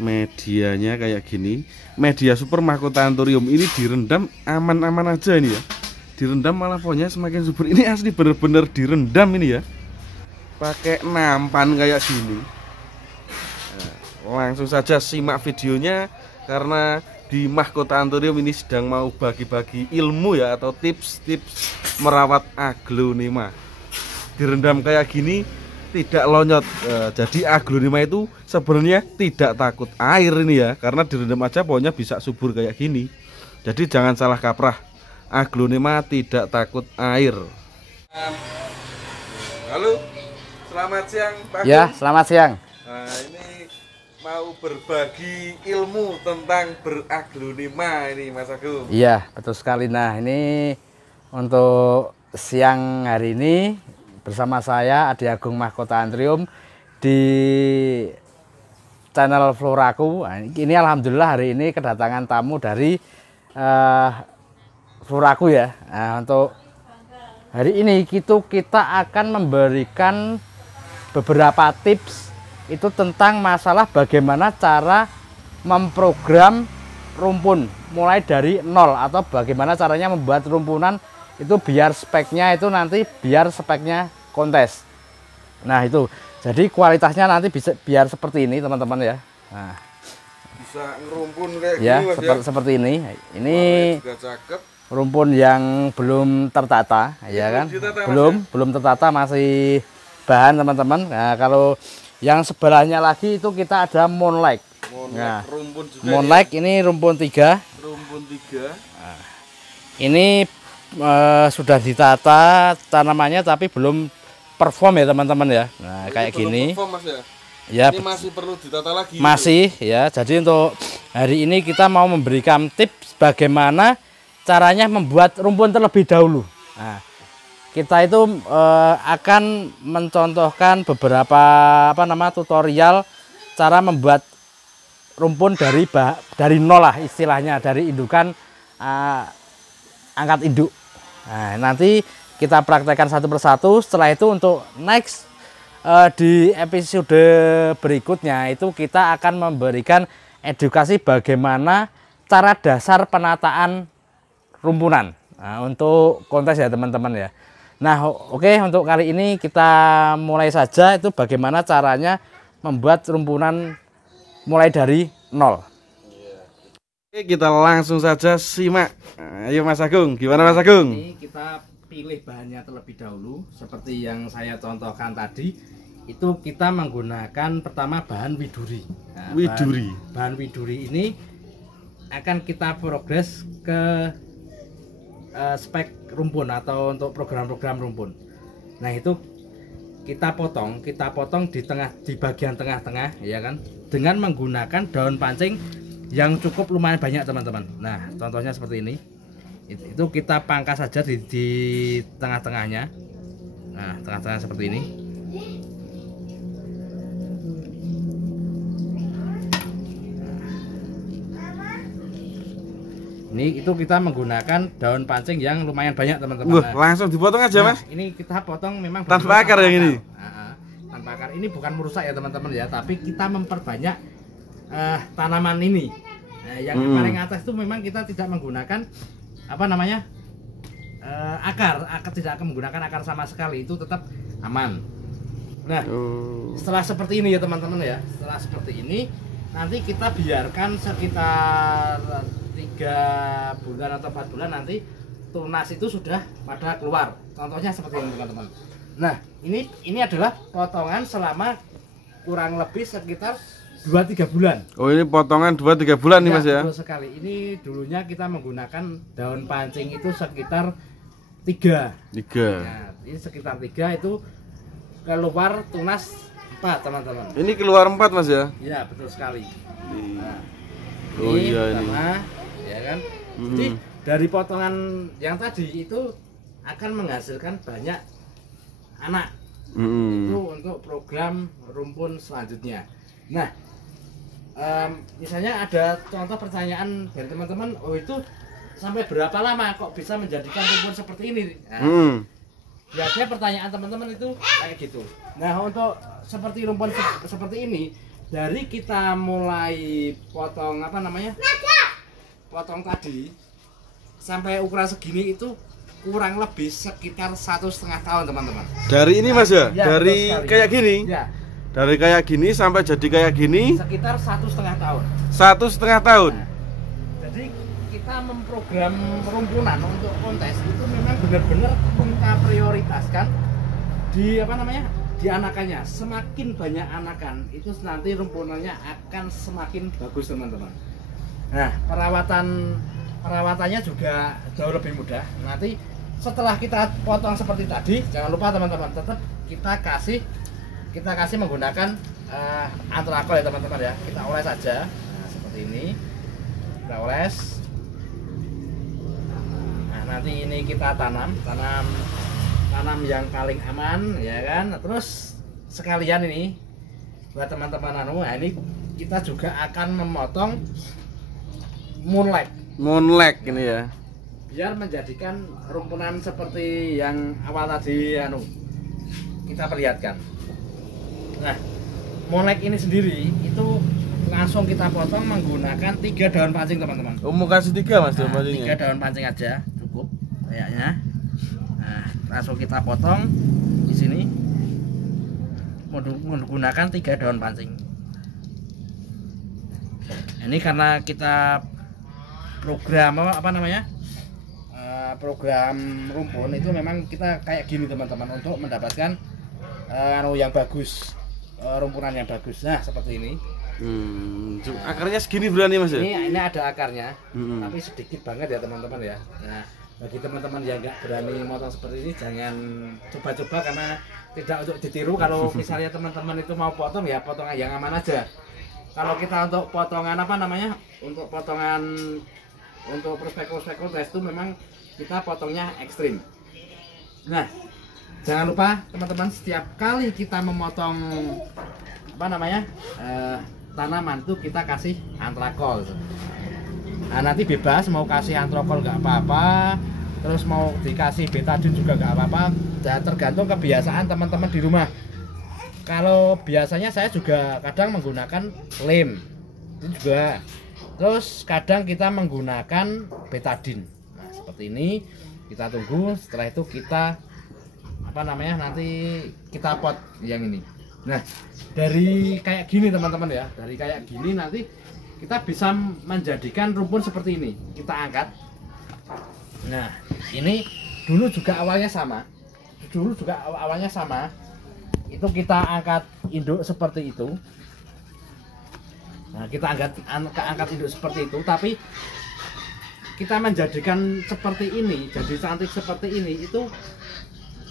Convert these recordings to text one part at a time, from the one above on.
Medianya kayak gini, media super mahkota anthurium ini direndam aman-aman aja ini ya. Direndam malah pohonnya semakin subur. Ini asli bener-bener direndam ini ya. Pakai nampan kayak gini. Langsung saja simak videonya karena di mahkota anthurium ini sedang mau bagi-bagi ilmu ya, atau tips-tips merawat aglonema. Direndam kayak gini tidak lonyot. Jadi aglonema itu sebenarnya tidak takut air ini ya, karena direndam aja pohonnya bisa subur kayak gini. Jadi jangan salah kaprah, aglonema tidak takut air. Halo, selamat siang Pak. Ya, selamat siang. Nah, ini mau berbagi ilmu tentang beraglonema ini Mas Agung. Iya, betul sekali. Nah, ini untuk siang hari ini bersama saya Adi Agung Mahkota Anthurium di channel Floraku. Nah, ini alhamdulillah hari ini kedatangan tamu dari Floraku ya. Nah, untuk hari ini kita akan memberikan beberapa tips itu tentang masalah bagaimana cara memprogram rumpun mulai dari nol, atau bagaimana caranya membuat rumpunan itu biar speknya itu nanti biar speknya kontes. Nah itu, jadi kualitasnya nanti bisa biar seperti ini teman-teman ya. Nah, bisa ngerumpun kayak ya, gini Mas ya. Seperti ini. Ini juga cakep. Rumpun yang belum tertata ya kan? Ditata, belum tertata, masih bahan teman-teman. Nah, kalau yang sebelahnya lagi itu kita ada Moonlight. Nah, rumpun juga Moonlight ya. Ini rumpun 3. Rumpun 3. Nah, ini sudah ditata tanamannya tapi belum perform ya teman-teman ya. Nah, kayak gini. Perform, Mas, ya? Ya, ini masih perlu ditata lagi. Masih gitu ya. Jadi untuk hari ini kita mau memberikan tips bagaimana caranya membuat rumpun terlebih dahulu. Nah, kita itu akan mencontohkan beberapa tutorial cara membuat rumpun dari nol lah istilahnya, dari indukan angkat induk. Nah, nanti kita praktekkan satu persatu. Setelah itu untuk next di episode berikutnya itu kita akan memberikan edukasi bagaimana cara dasar penataan rumpunan. Nah, untuk kontes ya teman-teman ya. Nah, oke, untuk kali ini kita mulai saja itu bagaimana caranya membuat rumpunan mulai dari nol. Oke, kita langsung saja simak. Ayo Mas Agung, gimana Mas Agung? Ini kita pilih bahannya terlebih dahulu seperti yang saya contohkan tadi. Itu kita menggunakan pertama bahan widuri. Nah, bahan widuri ini akan kita progres ke spek rumpun atau untuk program-program rumpun. Nah, itu kita potong di bagian tengah-tengah ya kan, dengan menggunakan daun pancing yang cukup lumayan banyak teman-teman. Nah, contohnya seperti ini. Itu kita pangkas saja di tengah-tengahnya. Nah, tengah-tengah seperti ini. Ini itu kita menggunakan daun pancing yang lumayan banyak teman-teman. Langsung dipotong aja Mas. Ini kita potong memang tanpa akar yang ini. Tanpa akar. Ini bukan merusak ya teman-teman ya, tapi kita memperbanyak tanaman ini. Nah, yang paling atas itu memang kita tidak menggunakan akar tidak akan menggunakan akar sama sekali, itu tetap aman. Nah, setelah seperti ini ya teman-teman ya, setelah seperti ini nanti kita biarkan sekitar 3 bulan atau 4 bulan, nanti tunas itu sudah pada keluar. Contohnya seperti ini teman-teman. Nah, ini adalah potongan selama kurang lebih sekitar 2-3 bulan. Oh, ini potongan 2-3 bulan nih Mas ya? Betul sekali. Ini dulunya kita menggunakan daun pancing itu sekitar 3. Nah, ini sekitar 3 itu keluar tunas 4 teman-teman. Ini keluar 4 Mas ya? Iya, betul sekali. Nah, ini pertama, ya kan? Jadi dari potongan yang tadi itu akan menghasilkan banyak anak. Itu untuk program rumpun selanjutnya. Nah, misalnya ada contoh pertanyaan dari teman-teman, oh itu sampai berapa lama kok bisa menjadikan rumpun seperti ini? Nah, biasanya pertanyaan teman-teman itu kayak gitu. Nah, untuk seperti rumpun seperti ini dari kita mulai potong apa namanya, potong tadi sampai ukuran segini itu kurang lebih sekitar 1,5 tahun teman-teman. Dari ini Mas ya? Ya, Dari betul sekali. kayak gini? Ya, Dari kayak gini sampai jadi kayak gini sekitar 1,5 tahun. 1,5 tahun. Nah, jadi kita memprogram rumpunan untuk kontes itu memang benar-benar kita prioritaskan di apa namanya, di anakannya. Semakin banyak anakan itu nanti rumpunannya akan semakin bagus teman-teman. Nah, perawatannya juga jauh lebih mudah. Nanti setelah kita potong seperti tadi, jangan lupa teman-teman, tetap kita kasih menggunakan antrakol ya teman-teman ya. Kita oles saja. Nah, seperti ini. Kita oles. Nah, nanti ini kita tanam yang paling aman ya kan. Terus sekalian ini buat teman-teman nah ini kita juga akan memotong moonlight ini ya. biar menjadikan rumpunan seperti yang awal tadi kita perlihatkan. Nah, moonlight ini sendiri itu langsung kita potong menggunakan 3 daun pancing teman-teman. Mau kasih 3 Mas daun Nah, pancingnya? 3 daun pancing aja cukup kayaknya. Nah, langsung kita potong di sini menggunakan 3 daun pancing. Ini karena kita program apa namanya, program rumpun itu memang kita kayak gini teman-teman untuk mendapatkan yang bagus, rumpunan yang bagus. Nah, seperti ini. Akarnya segini berani Mas ya? Ini ada akarnya, tapi sedikit banget ya teman-teman ya. Nah, bagi teman-teman yang nggak berani motong seperti ini, jangan coba-coba karena tidak untuk ditiru. Kalau misalnya teman-teman itu mau potong ya potongan yang aman aja. Kalau kita untuk potongan apa namanya, untuk potongan untuk perspekul tes itu memang kita potongnya ekstrim. Nah, jangan lupa teman-teman, setiap kali kita memotong apa namanya tanaman tuh kita kasih antrakol. Nah, nanti bebas mau kasih antrakol nggak apa-apa, terus mau dikasih betadine juga nggak apa-apa, dan tergantung kebiasaan teman-teman di rumah. Kalau biasanya saya juga kadang menggunakan lem itu juga, terus kadang kita menggunakan betadine. Nah, seperti ini kita tunggu, setelah itu kita apa namanya, nanti kita pot yang ini. Nah, dari kayak gini teman-teman ya, dari kayak gini nanti kita bisa menjadikan rumpun seperti ini. Kita angkat. Nah, ini dulu juga awalnya sama. Itu kita angkat induk seperti itu. Nah, kita angkat induk seperti itu, tapi kita menjadikan seperti ini, jadi cantik seperti ini, itu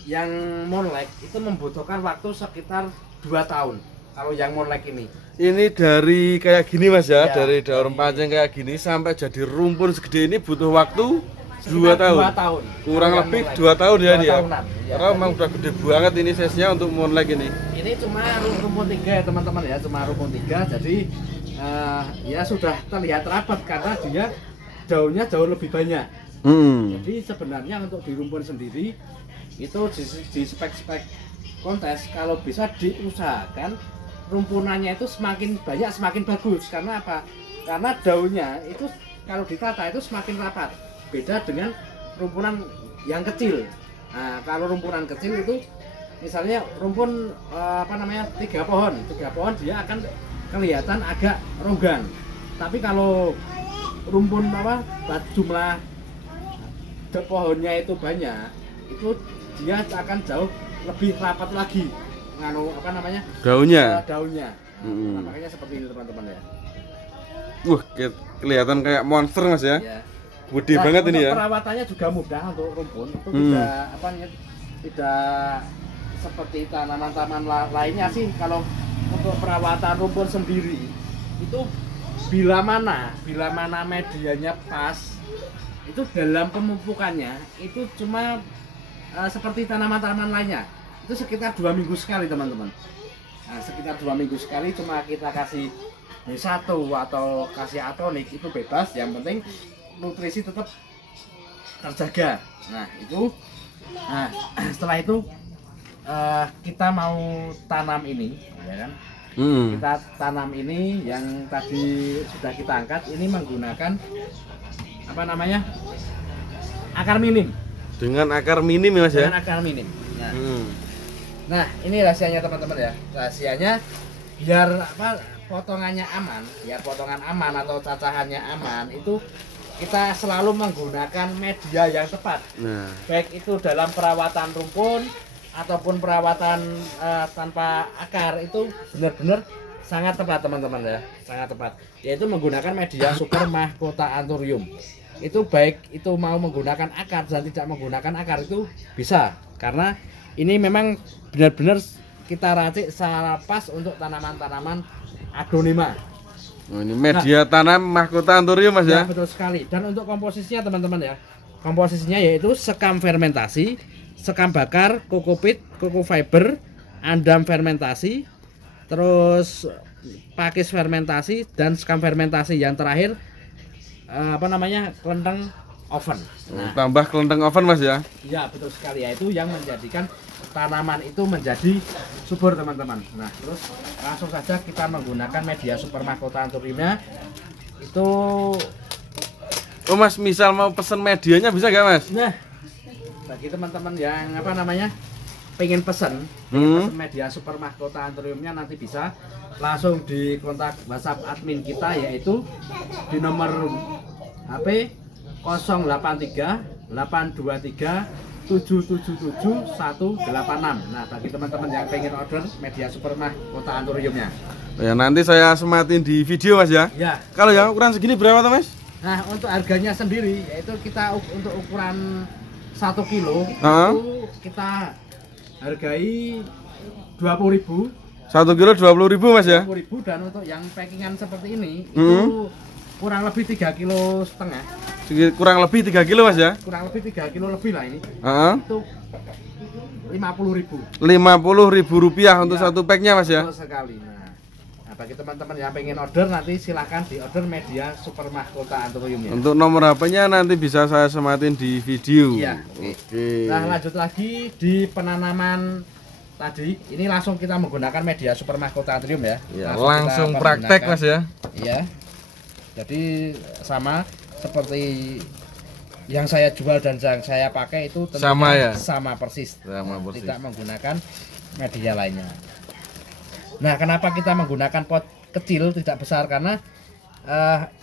yang moonlight itu membutuhkan waktu sekitar 2 tahun. Kalau yang moonlight ini dari kayak gini Mas ya, Ya, dari daun pancing kayak gini sampai jadi rumpun segede ini butuh waktu 2 sekitar tahun. 2 tahun. Kurang Yang lebih moonlight. 2 tahun ya 2 ini ya. tahunan. Ya, Karena memang udah gede banget ini size-nya untuk moonlight ini. ini cuma rumpun 3 ya teman-teman ya, cuma rumpun 3. Jadi ya sudah terlihat rapat karena dia daunnya jauh lebih banyak. Jadi sebenarnya untuk di rumpun sendiri itu di spek-spek kontes kalau bisa diusahakan rumpunannya itu semakin banyak semakin bagus. Karena apa? Karena daunnya itu kalau ditata itu semakin rapat. Beda dengan rumpunan yang kecil. Nah, kalau rumpunan kecil itu misalnya rumpun apa namanya 3 pohon dia akan kelihatan agak ronggang. Tapi kalau rumpun jumlah pohonnya itu banyak, itu dia akan jauh lebih rapat lagi daunnya. Nah, makanya seperti ini teman-teman ya. Kelihatan kayak monster Mas ya. Ya. Gede banget ini ya. Perawatannya juga mudah untuk rumpun. Itu tidak seperti tanaman-tanaman lainnya sih. Kalau untuk perawatan rumpun sendiri itu bila mana medianya pas, itu dalam pemupukannya itu cuma seperti tanaman-tanaman lainnya, itu sekitar 2 minggu sekali teman-teman. Nah, sekitar 2 minggu sekali cuma kita kasih B1 atau kasih atonik, itu bebas, yang penting nutrisi tetap terjaga. Nah setelah itu kita mau tanam ini ya kan, Kita tanam ini yang tadi sudah kita angkat, ini menggunakan apa namanya, akar minim. Dengan akar minim ya Mas ya? Dengan akar minim. Nah, ini rahasianya teman-teman ya. Rahasianya biar apa, potongannya aman, biar potongan aman atau cacahannya aman, itu kita selalu menggunakan media yang tepat. Baik itu dalam perawatan rumpun ataupun perawatan tanpa akar, itu benar-benar sangat tepat teman-teman ya, sangat tepat. Yaitu menggunakan media Super Mahkota Anthurium. Itu baik itu mau menggunakan akar dan tidak menggunakan akar itu bisa, karena ini memang benar-benar kita racik secara pas untuk tanaman-tanaman aglonema. Oh, ini media tanam Mahkota Anthurium Mas ya? Betul sekali. Dan untuk komposisinya teman-teman ya, komposisinya yaitu sekam fermentasi, sekam bakar, kokopit, koko fiber, andam fermentasi, terus pakis fermentasi, dan sekam fermentasi yang terakhir apa namanya, kelenteng oven. Tambah kelenteng oven Mas ya? Iya betul sekali, yaitu yang menjadikan tanaman itu menjadi subur teman-teman. Nah terus langsung saja kita menggunakan media Super Mahkota Anthuriumnya itu. Oh Mas, misal mau pesen medianya bisa gak Mas? Nah, bagi teman-teman yang apa namanya pengen pesen media Super Mahkota Anthuriumnya, nanti bisa langsung di kontak WhatsApp admin kita, yaitu di nomor HP 083 823 777 186. Nah, bagi teman-teman yang pengen order media Super Mahkota Anthuriumnya, ya nanti saya sematin di video Mas ya. Ya. Kalau yang ukuran segini berapa tuh Mas? Nah, untuk harganya sendiri yaitu kita untuk ukuran 1 kilo itu kita hargai 20.000. 1 kilo 20.000 Mas ya? 20.000, dan untuk yang packingan seperti ini itu kurang lebih 3,5 kilo. Kurang lebih 3 kilo Mas ya? Kurang lebih 3 kilo lebih lah ini. Itu 50.000. 50.000 rupiah untuk satu packnya Mas ya? Betul sekali. Nah, bagi teman-teman yang pengen order, nanti silahkan di order media Super Mahkota Anthuriumnya. Untuk nomor HP-nya nanti bisa saya sematin di video. Iya. Oke. Nah, lanjut lagi di penanaman tadi. Ini langsung kita menggunakan media Super Mahkota Anthurium ya. Langsung praktek Mas ya. Iya. Jadi sama seperti yang saya jual dan yang saya pakai itu sama ya? Sama persis. Sama persis. Tidak menggunakan media lainnya. Nah, kenapa kita menggunakan pot kecil tidak besar? Karena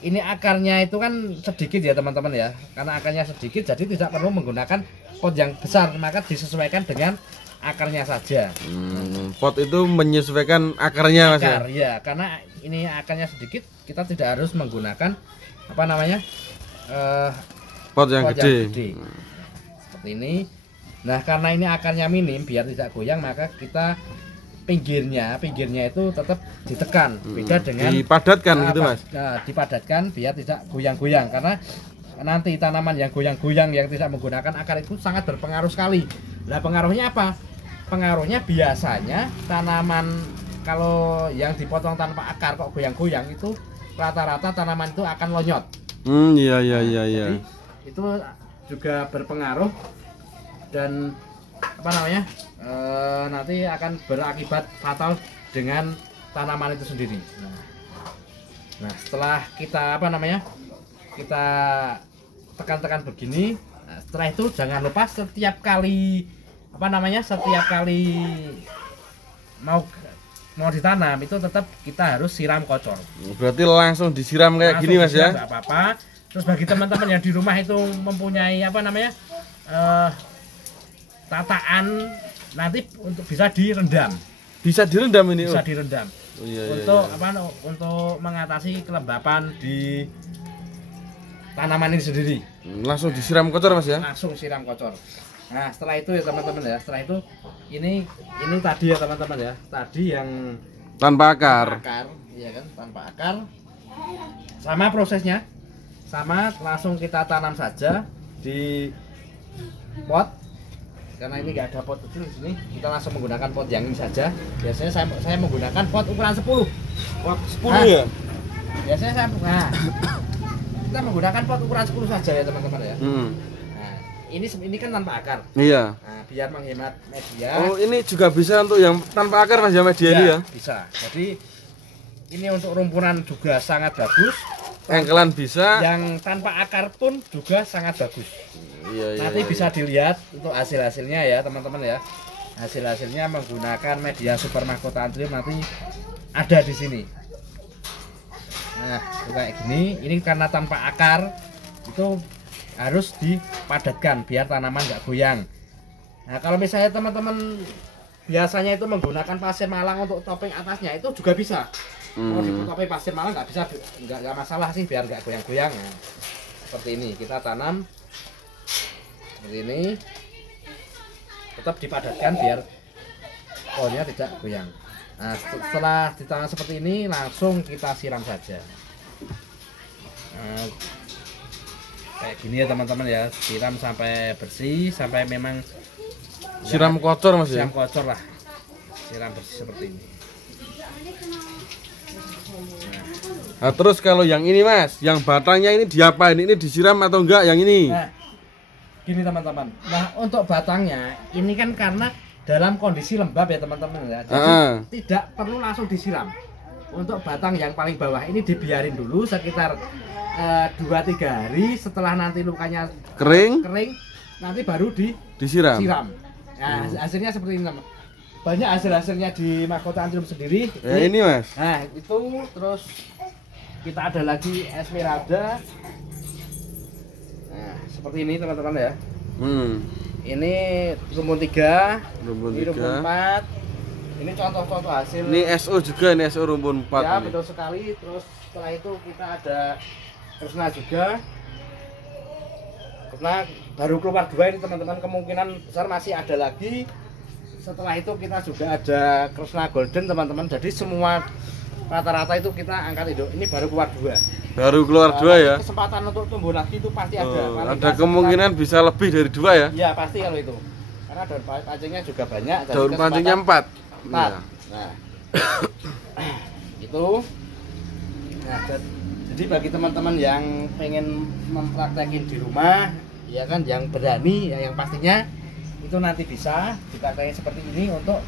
ini akarnya itu kan sedikit ya teman-teman ya. Karena akarnya sedikit, jadi tidak perlu menggunakan pot yang besar, maka disesuaikan dengan akarnya saja. Pot itu menyesuaikan akarnya Mas ya? Ya, karena ini akarnya sedikit, kita tidak harus menggunakan apa namanya pot yang gede. Seperti ini. Nah, karena ini akarnya minim, biar tidak goyang, maka kita pinggirnya itu tetap ditekan. Beda dengan dipadatkan gitu Mas. Nah, dipadatkan biar tidak goyang-goyang, karena nanti tanaman yang goyang-goyang yang tidak menggunakan akar itu sangat berpengaruh sekali. Nah, pengaruhnya apa? Pengaruhnya biasanya tanaman kalau yang dipotong tanpa akar kok goyang-goyang, itu rata-rata tanaman itu akan lonyot. Iya. Jadi, itu juga berpengaruh dan apa namanya nanti akan berakibat fatal dengan tanaman itu sendiri. Nah, setelah kita apa namanya kita tekan-tekan begini, nah, setelah itu jangan lupa setiap kali mau ditanam itu tetap kita harus siram kocor. Berarti langsung disiram kayak gini Mas ya? Nggak apa-apa. Terus bagi teman-teman yang di rumah itu mempunyai apa namanya tataan, nanti untuk bisa direndam. Bisa direndam ini? Bisa direndam. Untuk mengatasi kelembapan di tanaman ini sendiri. Langsung disiram kocor Mas ya? Langsung siram kocor. Nah, setelah itu ya teman-teman ya, setelah itu ini tadi ya teman-teman ya, tadi yang tanpa akar. Iya kan, tanpa akar. Sama prosesnya, sama, langsung kita tanam saja di pot. Karena ini nggak ada pot kecil di sini, kita langsung menggunakan pot yang ini saja. Biasanya saya menggunakan pot ukuran 10. Pot 10 ya? Biasanya kita menggunakan pot ukuran 10 saja ya teman-teman ya. ini kan tanpa akar. Iya. Nah, biar menghemat media. Oh, ini juga bisa untuk yang tanpa akar Mas ya, media ini ya? Bisa. Jadi ini untuk rumpunan juga sangat bagus. Engkelan bisa. Yang tanpa akar pun juga sangat bagus. Iya, Nanti iya. bisa dilihat untuk hasil-hasilnya ya teman-teman ya. Hasil-hasilnya menggunakan media Super Mahkota Anthurium nanti ada di sini. Nah, kayak gini. Ini karena tanpa akar itu harus dipadatkan biar tanaman nggak goyang. Nah, kalau misalnya teman-teman biasanya itu menggunakan pasir malang untuk topping atasnya itu juga bisa. Kalau di topping pasir malang nggak bisa, nggak masalah sih biar nggak goyang-goyang. Nah, seperti ini kita tanam seperti ini, tetap dipadatkan biar pohonnya tidak goyang. Nah, setelah ditanam seperti ini langsung kita siram saja. Nah, kayak gini ya teman-teman ya, siram sampai bersih, sampai memang Siram kotor Mas ya? siram kocor lah, siram bersih seperti ini. Nah, terus kalau yang ini Mas, yang batangnya ini diapain? Ini disiram atau enggak yang ini? Nah, gini teman-teman. Nah, untuk batangnya ini kan karena dalam kondisi lembab ya teman-teman ya. Jadi tidak perlu langsung disiram. Untuk batang yang paling bawah ini dibiarin dulu sekitar 2-3 hari, setelah nanti lukanya Kering, nanti baru disiram. Nah, hasilnya seperti ini teman. Banyak hasil-hasilnya di Mahkota Anthurium sendiri. Ya ini Mas. Nah, itu terus kita ada lagi Esmeralda. Nah, seperti ini teman-teman ya. Ini rumpun 3, Rumpun ini 3. rumpun 4. Ini contoh-contoh hasil. Ini SO juga, ini SO rumpun 4 ya, ini. betul sekali. Terus setelah itu kita ada Krishna juga. Karena baru keluar 2 ini teman-teman, kemungkinan besar masih ada lagi. Setelah itu kita juga ada Krishna Golden teman-teman. Jadi semua rata-rata itu kita angkat induk. Ini baru keluar 2. Baru keluar 2 ya. Kesempatan untuk tumbuh lagi itu pasti ada. Paling Ada kemungkinan bisa lebih dari 2 ya. Iya, pasti kalau itu. Karena daun pancingnya juga banyak. jadi Daun pancingnya 4. Nah, itu. Nah, jadi bagi teman-teman yang pengen mempraktekin di rumah, ya kan, yang berani, ya, yang pastinya itu nanti bisa dipraktekin seperti ini untuk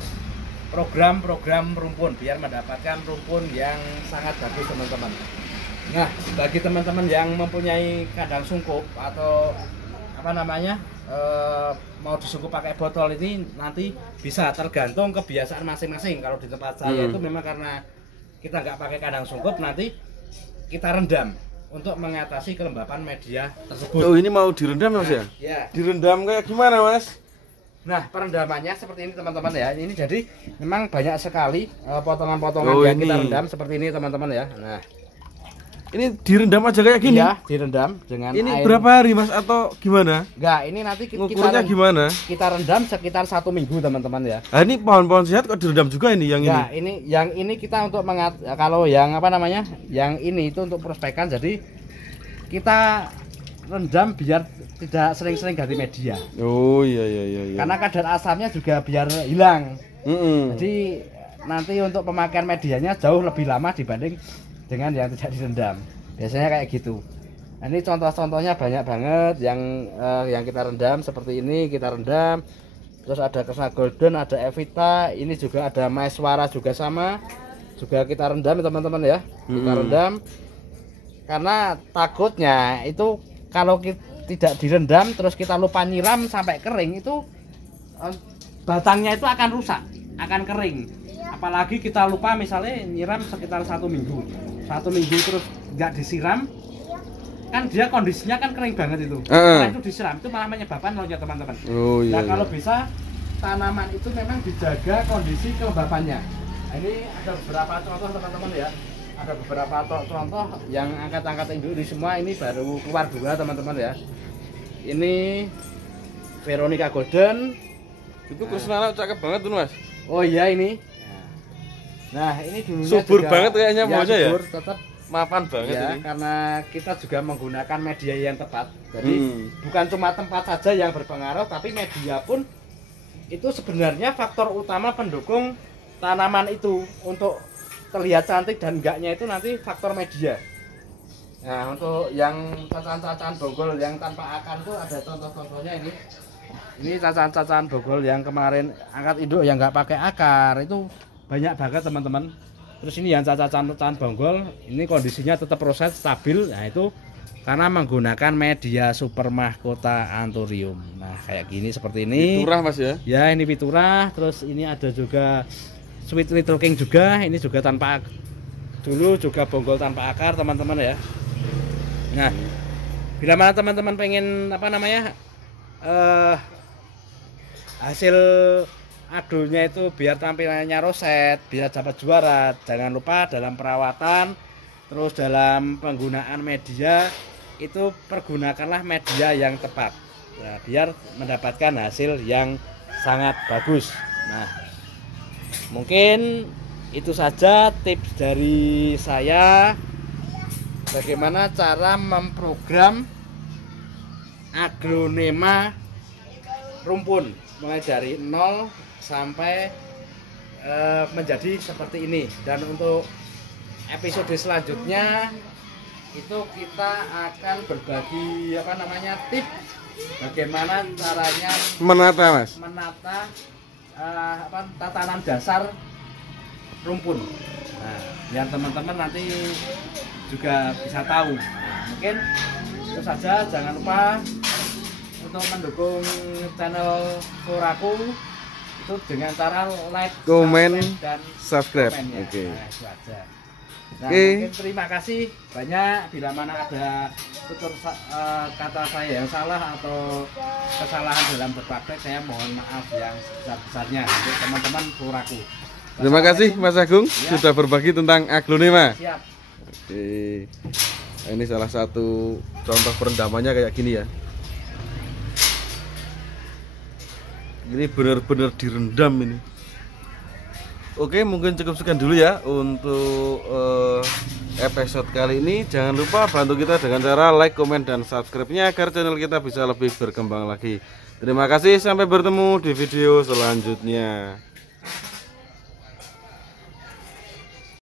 program-program rumpun biar mendapatkan rumpun yang sangat bagus teman-teman. Nah, bagi teman-teman yang mempunyai kandang sungkup atau apa namanya mau disungkup pakai botol ini nanti bisa, tergantung kebiasaan masing-masing. Kalau di tempat saya itu memang karena kita nggak pakai kandang sungkup, nanti kita rendam untuk mengatasi kelembapan media tersebut. Oh, ini mau direndam Mas ya? Ya. Direndam kayak gimana Mas? Nah, perendamannya seperti ini teman-teman ya. Ini jadi memang banyak sekali potongan-potongan yang kita rendam seperti ini teman-teman ya. Nah, ini direndam aja kayak gini? Iya, direndam dengan ini air. Berapa hari Mas atau gimana? Enggak, ini nanti ngukurnya gimana? Kita rendam sekitar 1 minggu teman-teman ya. Nah, ini pohon-pohon sehat kok direndam juga ini yang Enggak, ini? yang ini kita untuk kalau yang apa namanya? Yang ini itu untuk prospekan, jadi kita rendam biar tidak sering-sering ganti media. Oh iya. Karena kadar asamnya juga biar hilang. Jadi nanti untuk pemakaian medianya jauh lebih lama dibanding dengan yang tidak direndam. Biasanya kayak gitu. Nah, ini contoh-contohnya banyak banget yang kita rendam seperti ini, kita rendam. Terus ada Krishna Golden, ada Evita, ini juga ada Maeswara juga sama. Juga kita rendam teman-teman ya. Kita rendam. Karena takutnya itu kalau kita tidak direndam terus kita lupa nyiram sampai kering, itu batangnya itu akan rusak, akan kering. Apalagi kita lupa misalnya nyiram sekitar 1 minggu terus nggak disiram, kan dia kondisinya kan kering banget itu. Nah, itu disiram itu malah menyebabkan lonjak teman-teman. Nah, kalau bisa tanaman itu memang dijaga kondisi kelembapannya. Nah, ini ada beberapa contoh teman-teman ya. Ada beberapa contoh yang angkat-angkat induk ini semua, ini baru keluar 2 teman-teman ya. Ini Veronica Golden. Itu Krishna cakep banget tuh Mas. Oh iya ini. Nah, ini dulunya subur juga, banget kayaknya pohonnya ya. Subur, tetap mapan banget ya, ini. karena kita juga menggunakan media yang tepat. Jadi bukan cuma tempat saja yang berpengaruh, tapi media pun itu sebenarnya faktor utama pendukung tanaman itu untuk terlihat cantik dan enggaknya itu nanti faktor media. Nah, untuk yang cacahan-cacahan bonggol yang tanpa akar tuh ada contoh-contohnya ini. Ini cacahan-cacahan bonggol yang kemarin angkat induk yang nggak pakai akar itu banyak banget teman-teman. Terus ini yang cacahan-cacahan bonggol ini kondisinya tetap proses stabil. Nah itu karena menggunakan media super mahkota Anthurium. Nah kayak gini seperti ini. Piturah Mas ya? Ya ini piturah. Terus ini ada juga Sweet Little King juga. Ini juga tanpa dulu juga bonggol tanpa akar teman-teman ya. Nah bila mana teman-teman pengen apa namanya hasil adunya itu biar tampilannya roset, biar dapat juara, jangan lupa dalam perawatan terus dalam penggunaan media itu pergunakanlah media yang tepat ya, biar mendapatkan hasil yang sangat bagus. Nah mungkin itu saja tips dari saya bagaimana cara memprogram aglonema rumpun mulai dari 0 sampai menjadi seperti ini. Dan untuk episode selanjutnya itu kita akan berbagi apa namanya tips bagaimana caranya menata tatanan dasar rumpun. Nah, biar teman-teman nanti juga bisa tahu. Nah, mungkin itu saja, jangan lupa untuk mendukung channel Furaku itu dengan cara like, komen, dan subscribe. Ya. Oke. Nah, itu aja. Nah, mungkin terima kasih banyak. Bila mana ada tutur kata saya yang salah atau kesalahan dalam berpraktek, saya mohon maaf yang sebesar-besarnya untuk teman-teman Furaku. Terima kasih Mas Agung ya, sudah berbagi tentang aglonema. Siap. Oke. Nah, ini salah satu contoh perendamannya kayak gini ya. Ini benar-benar direndam ini. Oke, mungkin cukup sekian dulu ya untuk episode kali ini. Jangan lupa bantu kita dengan cara like, komen, dan subscribe-nya agar channel kita bisa lebih berkembang lagi. Terima kasih, sampai bertemu di video selanjutnya.